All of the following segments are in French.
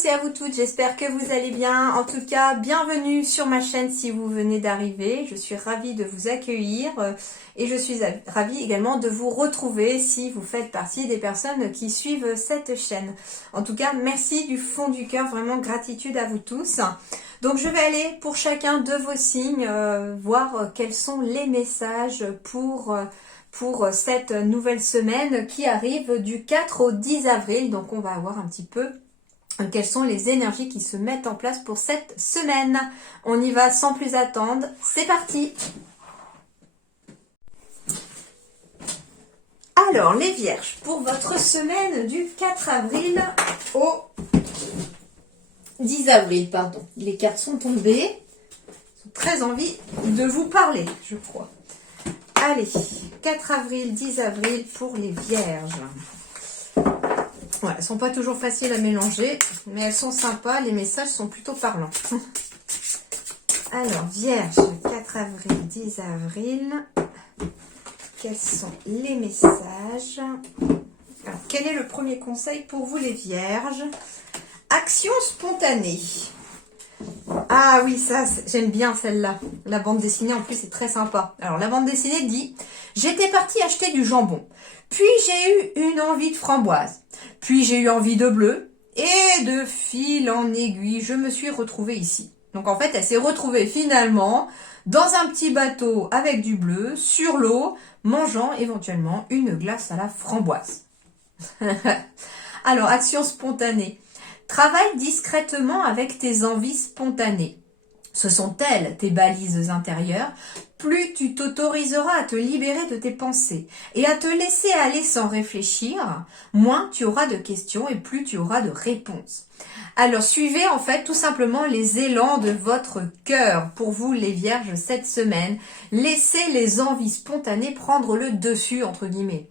tous et à vous toutes, j'espère que vous allez bien. En tout cas, bienvenue sur ma chaîne si vous venez d'arriver. Je suis ravie de vous accueillir et je suis ravie également de vous retrouver si vous faites partie des personnes qui suivent cette chaîne. En tout cas, merci du fond du cœur, vraiment gratitude à vous tous. Donc je vais aller pour chacun de vos signes voir quels sont les messages pour cette nouvelle semaine qui arrive du 4 au 10 avril. Donc on va voir un petit peu quelles sont les énergies qui se mettent en place pour cette semaine. On y va sans plus attendre. C'est parti! Alors, les Vierges, pour votre semaine du 4 avril au 10 avril, pardon. Les cartes sont tombées. J'ai très envie de vous parler, je crois. Allez, 4 avril, 10 avril pour les Vierges. Ouais, elles sont pas toujours faciles à mélanger, mais elles sont sympas. Les messages sont plutôt parlants. Alors, Vierge, 4 avril, 10 avril. Quels sont les messages? Alors, quel est le premier conseil pour vous les Vierges? Action spontanée. Ah oui, ça, j'aime bien celle-là. La bande dessinée, en plus, est très sympa. Alors, la bande dessinée dit « J'étais partie acheter du jambon. Puis, j'ai eu une envie de framboise. Puis, j'ai eu envie de bleu. Et de fil en aiguille, je me suis retrouvée ici. » Donc, en fait, elle s'est retrouvée finalement dans un petit bateau avec du bleu, sur l'eau, mangeant éventuellement une glace à la framboise. Alors, action spontanée. Travaille discrètement avec tes envies spontanées. Ce sont elles, tes balises intérieures. Plus tu t'autoriseras à te libérer de tes pensées et à te laisser aller sans réfléchir, moins tu auras de questions et plus tu auras de réponses. Alors suivez en fait tout simplement les élans de votre cœur pour vous les Vierges cette semaine. Laissez les envies spontanées prendre le dessus entre guillemets.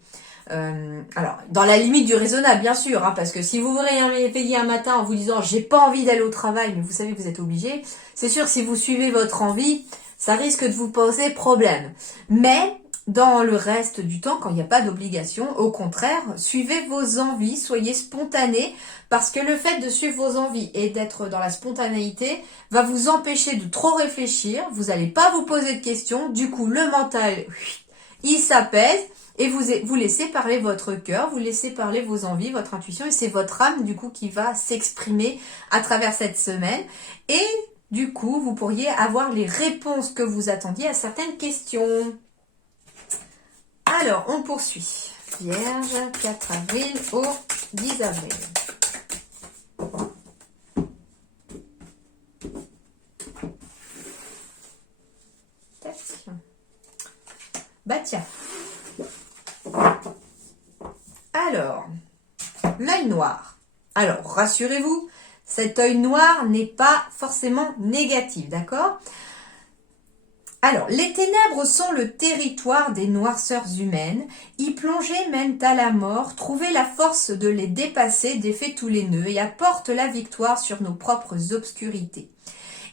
Alors, dans la limite du raisonnable, bien sûr, hein, parce que si vous vous réveillez un matin en vous disant « j'ai pas envie d'aller au travail », mais vous savez que vous êtes obligé, c'est sûr, si vous suivez votre envie, ça risque de vous poser problème. Mais, dans le reste du temps, quand il n'y a pas d'obligation, au contraire, suivez vos envies, soyez spontané, parce que le fait de suivre vos envies et d'être dans la spontanéité va vous empêcher de trop réfléchir, vous n'allez pas vous poser de questions, du coup, le mental, il s'apaise, et vous laissez parler votre cœur, vous laissez parler vos envies, votre intuition, et c'est votre âme du coup qui va s'exprimer à travers cette semaine. Et du coup, vous pourriez avoir les réponses que vous attendiez à certaines questions. Alors, on poursuit. Vierge, 4 avril au 10 avril. Bah tiens. Alors, l'œil noir. Alors, rassurez-vous, cet œil noir n'est pas forcément négatif, d'accord? Alors, les ténèbres sont le territoire des noirceurs humaines. Y plonger mène à la mort, trouver la force de les dépasser défait tous les nœuds et apporte la victoire sur nos propres obscurités.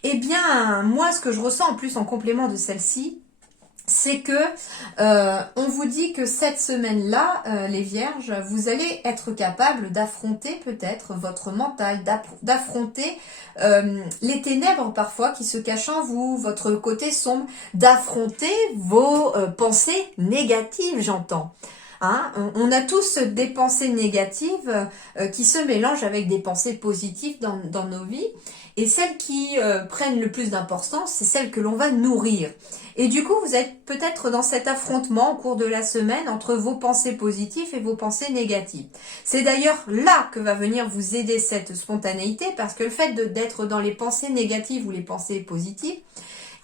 Eh bien, moi, ce que je ressens en plus en complément de celle-ci, c'est que on vous dit que cette semaine-là, les Vierges, vous allez être capable d'affronter peut-être votre mental, d'affronter les ténèbres parfois qui se cachent en vous, votre côté sombre, d'affronter vos pensées négatives, j'entends. Hein, on a tous des pensées négatives qui se mélangent avec des pensées positives dans nos vies. Et celles qui prennent le plus d'importance, c'est celles que l'on va nourrir. Et du coup, vous êtes peut-être dans cet affrontement au cours de la semaine entre vos pensées positives et vos pensées négatives. C'est d'ailleurs là que va venir vous aider cette spontanéité, parce que le fait d'être dans les pensées négatives ou les pensées positives,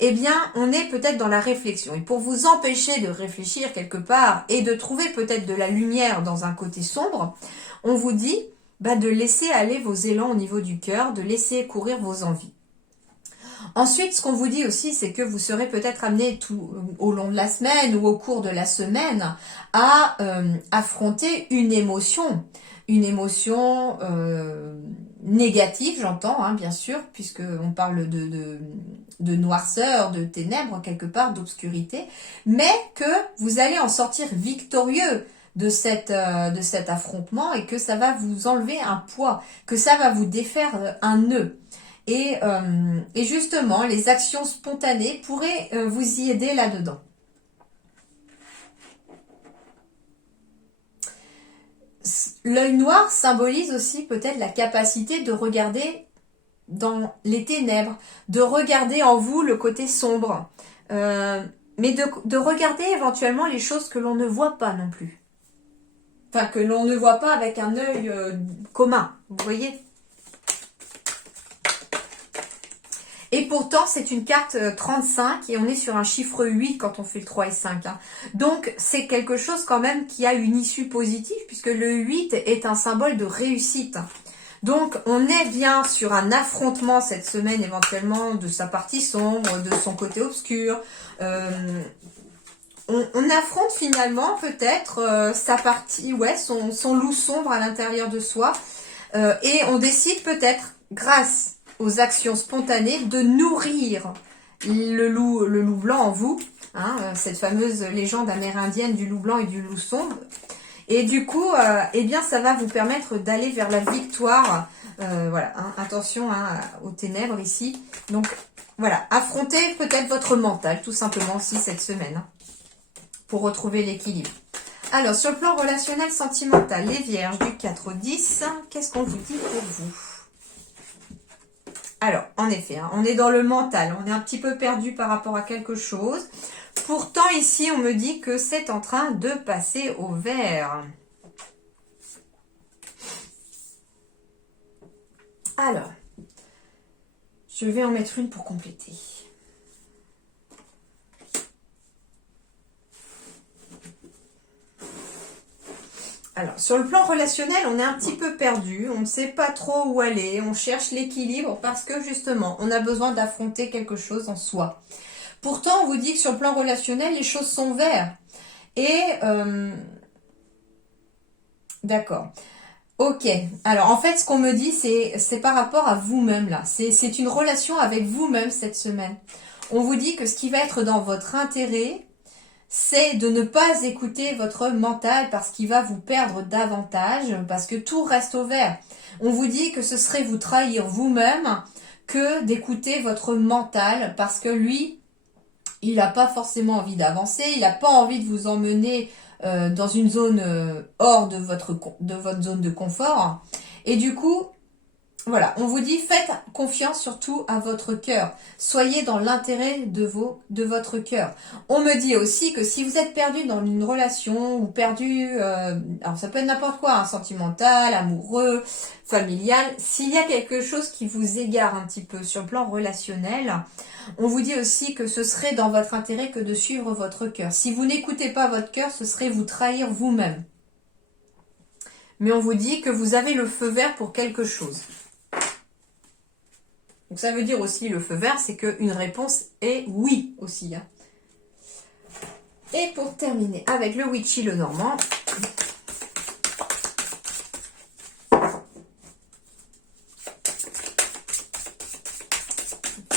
eh bien, on est peut-être dans la réflexion. Et pour vous empêcher de réfléchir quelque part et de trouver peut-être de la lumière dans un côté sombre, on vous dit de laisser aller vos élans au niveau du cœur, de laisser courir vos envies. Ensuite, ce qu'on vous dit aussi, c'est que vous serez peut-être amené tout au long de la semaine ou au cours de la semaine à affronter une émotion négative, j'entends, hein, bien sûr, puisqu'on parle de noirceur, de ténèbres, quelque part, d'obscurité, mais que vous allez en sortir victorieux de cet affrontement et que ça va vous enlever un poids, que ça va vous défaire un nœud. Et justement, les actions spontanées pourraient vous y aider là-dedans. L'œil noir symbolise aussi peut-être la capacité de regarder dans les ténèbres, de regarder en vous le côté sombre, mais de regarder éventuellement les choses que l'on ne voit pas non plus. Enfin, que l'on ne voit pas avec un œil commun, vous voyez. Et pourtant, c'est une carte 35 et on est sur un chiffre 8 quand on fait le 3 et 5. Hein. Donc, c'est quelque chose quand même qui a une issue positive puisque le 8 est un symbole de réussite. Donc, on est bien sur un affrontement cette semaine éventuellement de sa partie sombre, de son côté obscur. On affronte finalement peut-être sa partie, ouais, son loup sombre à l'intérieur de soi. Et on décide peut-être, grâce aux actions spontanées, de nourrir le loup blanc en vous. Hein, cette fameuse légende amérindienne du loup blanc et du loup sombre. Et du coup, eh bien, ça va vous permettre d'aller vers la victoire. Voilà, hein, attention hein, aux ténèbres ici. Donc, voilà, affrontez peut-être votre mental, tout simplement, aussi cette semaine, hein, pour retrouver l'équilibre. Alors, sur le plan relationnel sentimental, les vierges du 4 au 10, qu'est-ce qu'on vous dit pour vous? Alors, en effet, hein, on est dans le mental, on est un petit peu perdu par rapport à quelque chose. Pourtant, ici, on me dit que c'est en train de passer au vert. Alors, je vais en mettre une pour compléter. Alors, sur le plan relationnel, on est un petit peu perdu, on ne sait pas trop où aller, on cherche l'équilibre parce que justement, on a besoin d'affronter quelque chose en soi. Pourtant, on vous dit que sur le plan relationnel, les choses sont vertes. Et, d'accord. Ok. Alors, en fait, ce qu'on me dit, c'est par rapport à vous-même, là. C'est une relation avec vous-même cette semaine. On vous dit que ce qui va être dans votre intérêt, c'est de ne pas écouter votre mental parce qu'il va vous perdre davantage, parce que tout reste au vert. On vous dit que ce serait vous trahir vous-même que d'écouter votre mental parce que lui, il n'a pas forcément envie d'avancer, il n'a pas envie de vous emmener dans une zone hors de votre zone de confort. Et du coup, voilà, on vous dit, faites confiance surtout à votre cœur. Soyez dans l'intérêt de votre cœur. On me dit aussi que si vous êtes perdu dans une relation ou perdu, alors ça peut être n'importe quoi, hein, sentimental, amoureux, familial, s'il y a quelque chose qui vous égare un petit peu sur le plan relationnel, on vous dit aussi que ce serait dans votre intérêt que de suivre votre cœur. Si vous n'écoutez pas votre cœur, ce serait vous trahir vous-même. Mais on vous dit que vous avez le feu vert pour quelque chose. Donc ça veut dire aussi le feu vert, c'est qu'une réponse est oui aussi. Hein. Et pour terminer avec le Witchy le Normand.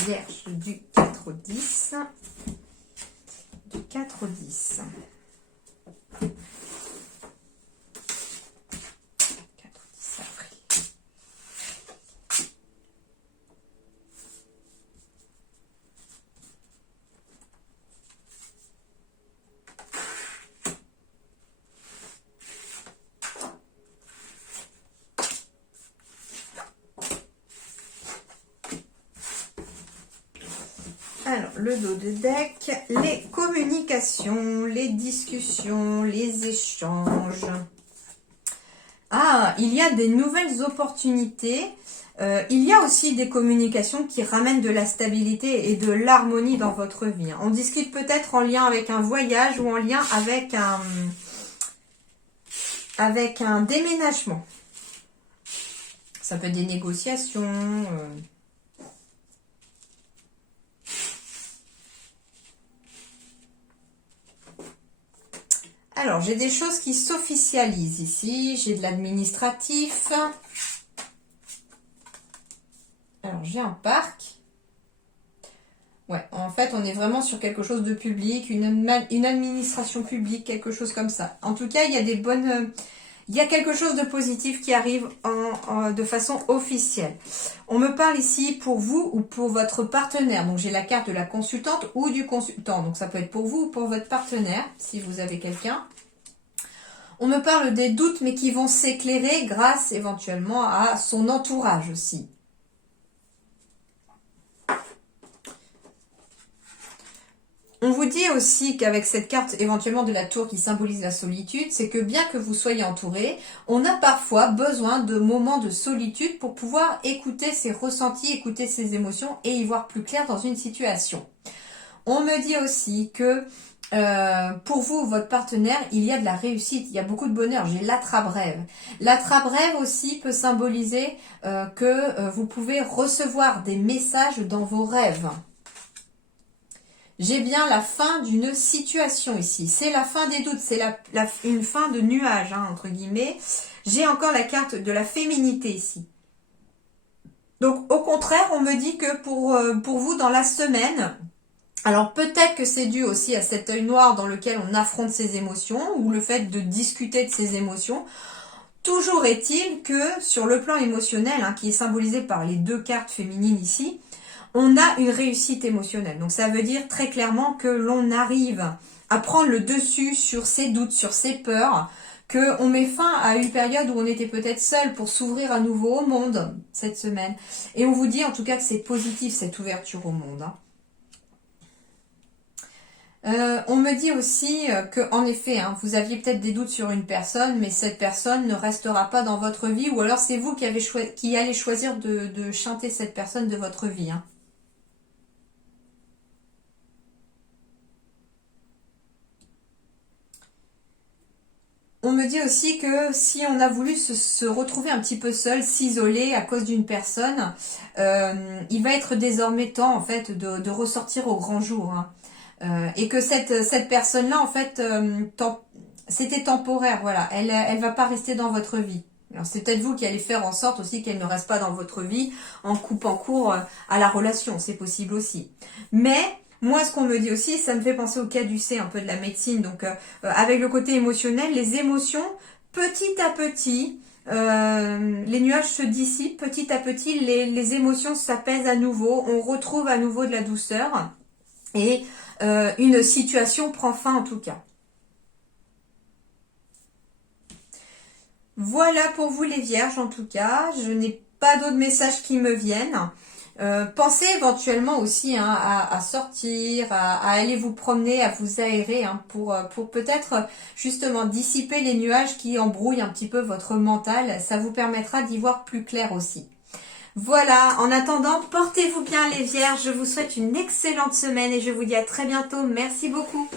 Vierge du 4 au 10. Du 4 au 10. 4 au 10 avril. Alors, le dos de deck, les communications, les discussions, les échanges. Ah, il y a des nouvelles opportunités. Il y a aussi des communications qui ramènent de la stabilité et de l'harmonie dans votre vie. On discute peut-être en lien avec un voyage ou en lien avec un déménagement. Ça peut être des négociations. Alors, j'ai des choses qui s'officialisent ici. J'ai de l'administratif. Alors, j'ai un parc. Ouais, en fait, on est vraiment sur quelque chose de public, une administration publique, quelque chose comme ça. En tout cas, il y a des bonnes... Il y a quelque chose de positif qui arrive de façon officielle. On me parle ici pour vous ou pour votre partenaire. Donc, j'ai la carte de la consultante ou du consultant. Donc, ça peut être pour vous ou pour votre partenaire, si vous avez quelqu'un. On me parle des doutes, mais qui vont s'éclairer grâce éventuellement à son entourage aussi. On vous dit aussi qu'avec cette carte éventuellement de la tour qui symbolise la solitude, c'est que bien que vous soyez entouré, on a parfois besoin de moments de solitude pour pouvoir écouter ses ressentis, écouter ses émotions et y voir plus clair dans une situation. On me dit aussi que pour vous, votre partenaire, il y a de la réussite, il y a beaucoup de bonheur. J'ai l'attrape-rêve. L'attrape-rêve aussi peut symboliser que vous pouvez recevoir des messages dans vos rêves. J'ai bien la fin d'une situation ici. C'est la fin des doutes, c'est une fin de nuage, hein, entre guillemets. J'ai encore la carte de la féminité ici. Donc, au contraire, on me dit que pour vous, dans la semaine, alors peut-être que c'est dû aussi à cet œil noir dans lequel on affronte ses émotions ou le fait de discuter de ses émotions. Toujours est-il que sur le plan émotionnel, hein, qui est symbolisé par les deux cartes féminines ici, on a une réussite émotionnelle. Donc ça veut dire très clairement que l'on arrive à prendre le dessus sur ses doutes, sur ses peurs, qu'on met fin à une période où on était peut-être seul pour s'ouvrir à nouveau au monde cette semaine. Et on vous dit en tout cas que c'est positif cette ouverture au monde, hein. On me dit aussi que, en effet, hein, vous aviez peut-être des doutes sur une personne, mais cette personne ne restera pas dans votre vie, ou alors c'est vous qui allez choisir de chanter cette personne de votre vie, hein. On me dit aussi que si on a voulu se retrouver un petit peu seul, s'isoler à cause d'une personne, il va être désormais temps en fait de ressortir au grand jour, hein. Et que cette personne-là, en fait, c'était temporaire, voilà. Elle va pas rester dans votre vie. Alors c'est peut-être vous qui allez faire en sorte aussi qu'elle ne reste pas dans votre vie en coupant court à la relation, c'est possible aussi. Mais moi, ce qu'on me dit aussi, ça me fait penser au caducée un peu de la médecine. Donc, avec le côté émotionnel, les émotions, petit à petit, les nuages se dissipent, petit à petit, les émotions s'apaisent à nouveau, on retrouve à nouveau de la douceur et une situation prend fin en tout cas. Voilà pour vous les vierges en tout cas, je n'ai pas d'autres messages qui me viennent. Pensez éventuellement aussi, hein, à sortir, à aller vous promener, à vous aérer, hein, pour peut-être justement dissiper les nuages qui embrouillent un petit peu votre mental. Ça vous permettra d'y voir plus clair aussi. Voilà, en attendant, portez-vous bien les vierges. Je vous souhaite une excellente semaine et je vous dis à très bientôt. Merci beaucoup.